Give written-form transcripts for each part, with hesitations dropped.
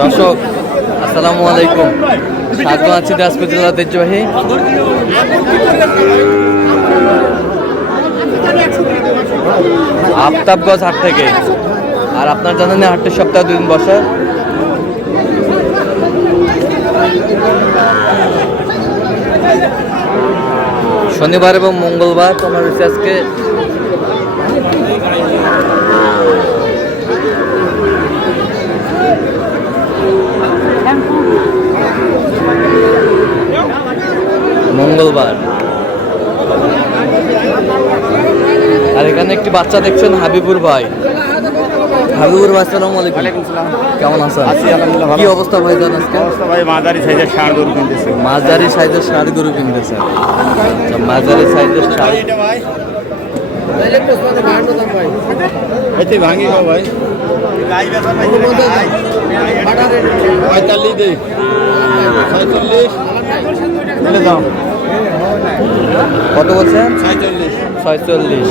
দর্শক আসসালামু আলাইকুম, স্বাগত আছি দিনাজপুর জেলার ঐতিহ্যবাহী আফতাবগঞ্জ হাট থেকে। আর আপনার জানেন হাটটি সপ্তাহে 2 দিন বসে। শনিবার এবং মঙ্গলবার। তোমার হচ্ছে আজকে মঙ্গলবার। আর এখানে একটি বাচ্চা দেখছেন, হাবিবুর ভাই। হাবিবুর ভাই, আসসালামু আলাইকুম। কেমন আছেন? কি অবস্থা ভাই? জান আজকে ভাই মাঝারি সাইজের ষাঁড় গরু কিনতেছে। মাঝারি সাইজের ষাঁড় গরু কিনতেছেন। মাঝারি সাইজের ষাঁড় ভাঙি গো ভাই, 45 দে, 46 দাও। কত বলছেন? 46 46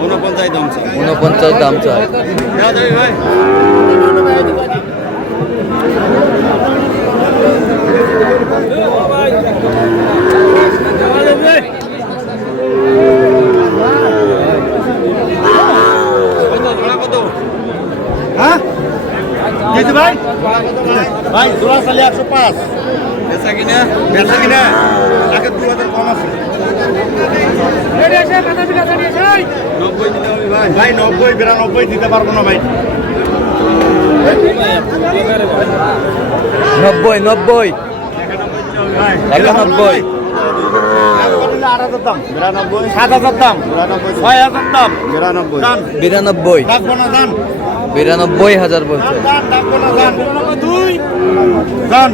49 দাম চাই। 49 দাম চাই। ভাই ভাই ভাই জোড়া চালে 105। বেচা কিনা 2000 কম আছে। 90 দিতে হবে ভাই। ভাই 90 92 দিতে পারবো না ভাই। 90 91 8,000 দাম, 92 7,000 দাম, 6,000 দাম, 92 রাখবো না দাম, 92,000 বলছে। রাখবো না দাম, 92 দাম।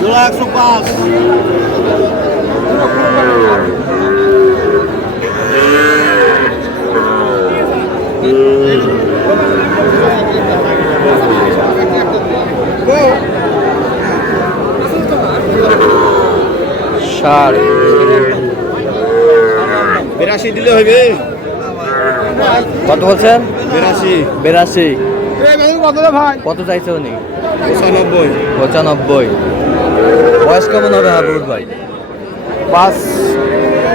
জোড়া 105। ষাট 82 দিলে হবে। কত বলছেন? 82 কত চাইছে উনি? 95 95। বয়স কেমন হবে হাবিবুর ভাই? 5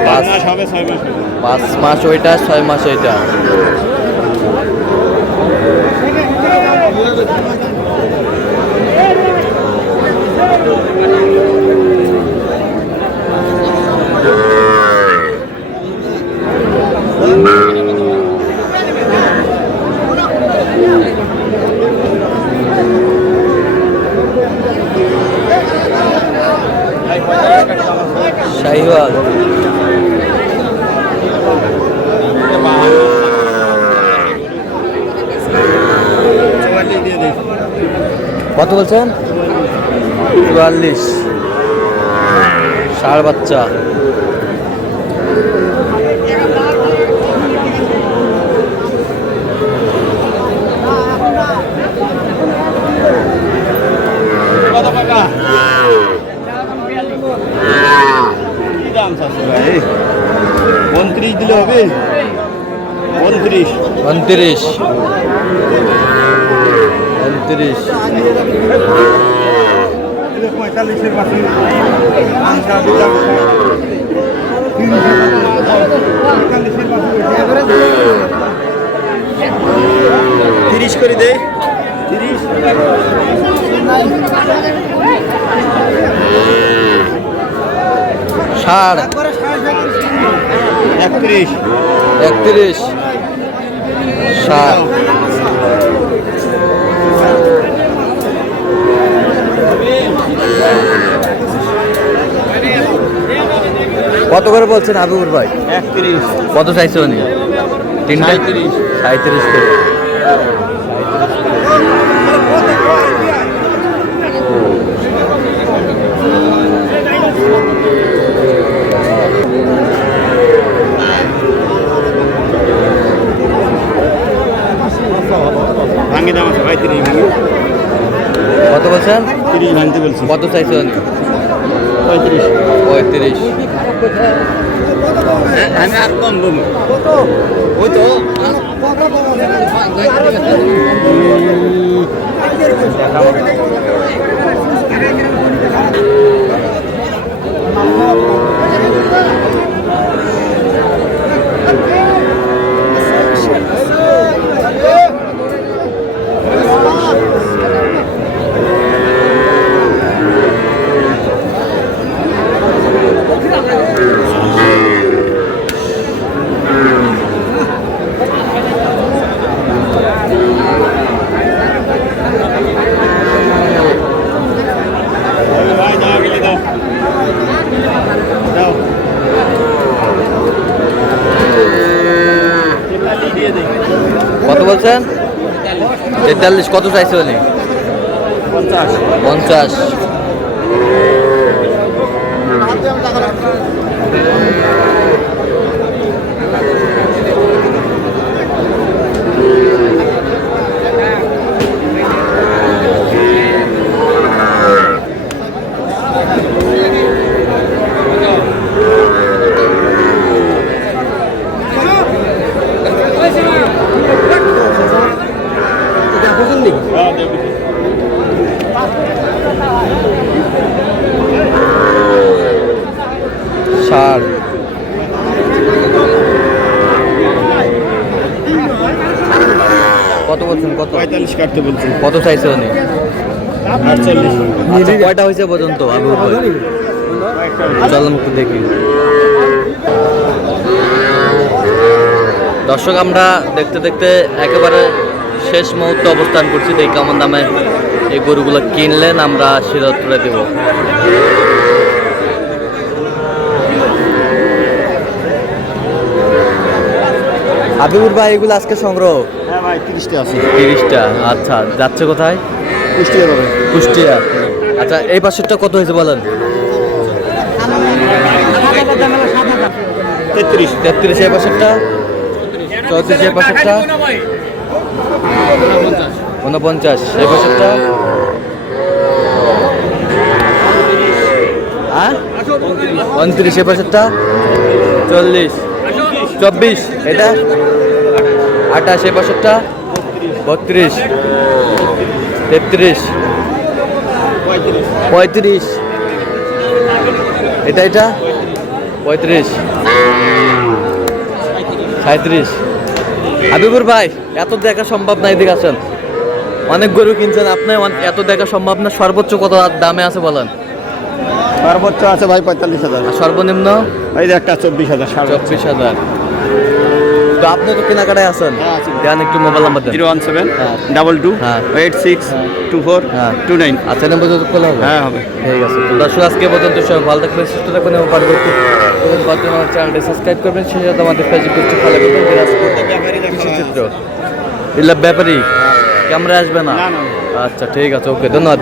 5 মাস হবে, 6 মাস হবে। 5 মাস ওইটা, 6 মাস এইটা। শাহিওয়াল কত বলছেন? 44। ষাঁড় বাচ্চা। কত টাকা? কি দাম চাচ্ছে ভাই? 29 দিলে হবে। 29 29 29। 45-এর পাশে 30 করে দে। 30 ষাঁড় 31 31। ষাঁড় কত করে বলছেন হাবিবুর ভাই? 31 কত চাইছে উনি? 37 37 করে। ভাঙি দাম আছে ভাই, 30 ভাঙি। কত কত বলছেন? 30 ভাঙতে বলছি। কত চাইছেন? 35। 35। আমি আর কম বলবো। ওই তো ভাই দাও গেলে দাও। দাও। দিয়ে দে। কত বলছেন? 43। কত চাইছে উনি? 50। 50। হ্যাঁ দেবো। ষাট। কত বলছেন? কত 45 কাটতে বলছি। কত চাইছে উনি? 48। আচ্ছা, কয়টা হয়েছে পর্যন্ত? আমি চলুন একটু দেখি। দর্শক, আমরা দেখতে দেখতে একেবারে শেষ মুহূর্তে অবস্থান করছি। দেখি কেমন দামে এই গরুগুলো কিনলেন, আমরা সেটা তুলে দেব। হাবিবুর ভাই, এগুলো আজকে সংগ্রহ? হ্যাঁ ভাই 30টা আছে। 30টা। আচ্ছা, যাচ্ছে কোথায়? কুষ্টিয়া হবে। কুষ্টিয়া। আচ্ছা, এই পাশেরটা কত হয়েছে বলেন? 33। 33। এই পাশেরটা 34। এই পাশেরটা 49। এই পাশেরটা 29। এই পাশেরটা 40। 24। এটা 28। এই পাশেরটা 32। 33। 35। এটা 35। 37। হাবিবুর ভাই, এত দেখা সম্ভব না, এদিকে আসেন। অনেক গরু কিনছেন আপনি, এত দেখা সম্ভব না। সর্বোচ্চ কত দামে আছে বলেন? সর্বোচ্চ আছে ভাই 45,000। আর সর্বনিম্ন? এই যে একটা 24,000। 24,000। তো আপনি তো কেনাকাটায় আছেন। হ্যাঁ, আছি। দেন একটু মোবাইল নাম্বার দেন। 017 হ্যাঁ। 22 হ্যাঁ। 86 হ্যাঁ। 24 হ্যাঁ। 29। আচ্ছা, নম্বর যদি খোলা হবে? হ্যাঁ হবে। ঠিক আছে। তো দর্শক, আজকে পর্যন্ত সবাই ভালো থাকবেন, সুস্থ থাকবেন এবং পরবর্তী আমার চ্যানেলটি সাবস্ক্রাইব করবেন। সেই সাথে আমাদের ফেসবুক পেজটি ফলো করবেন। দিনাজপুর কৃষি চিত্র। ইল্লা ব্যাপারী ক্যামেরা আসবে না? না, না। আচ্ছা, ঠিক আছে, ওকে, ধন্যবাদ।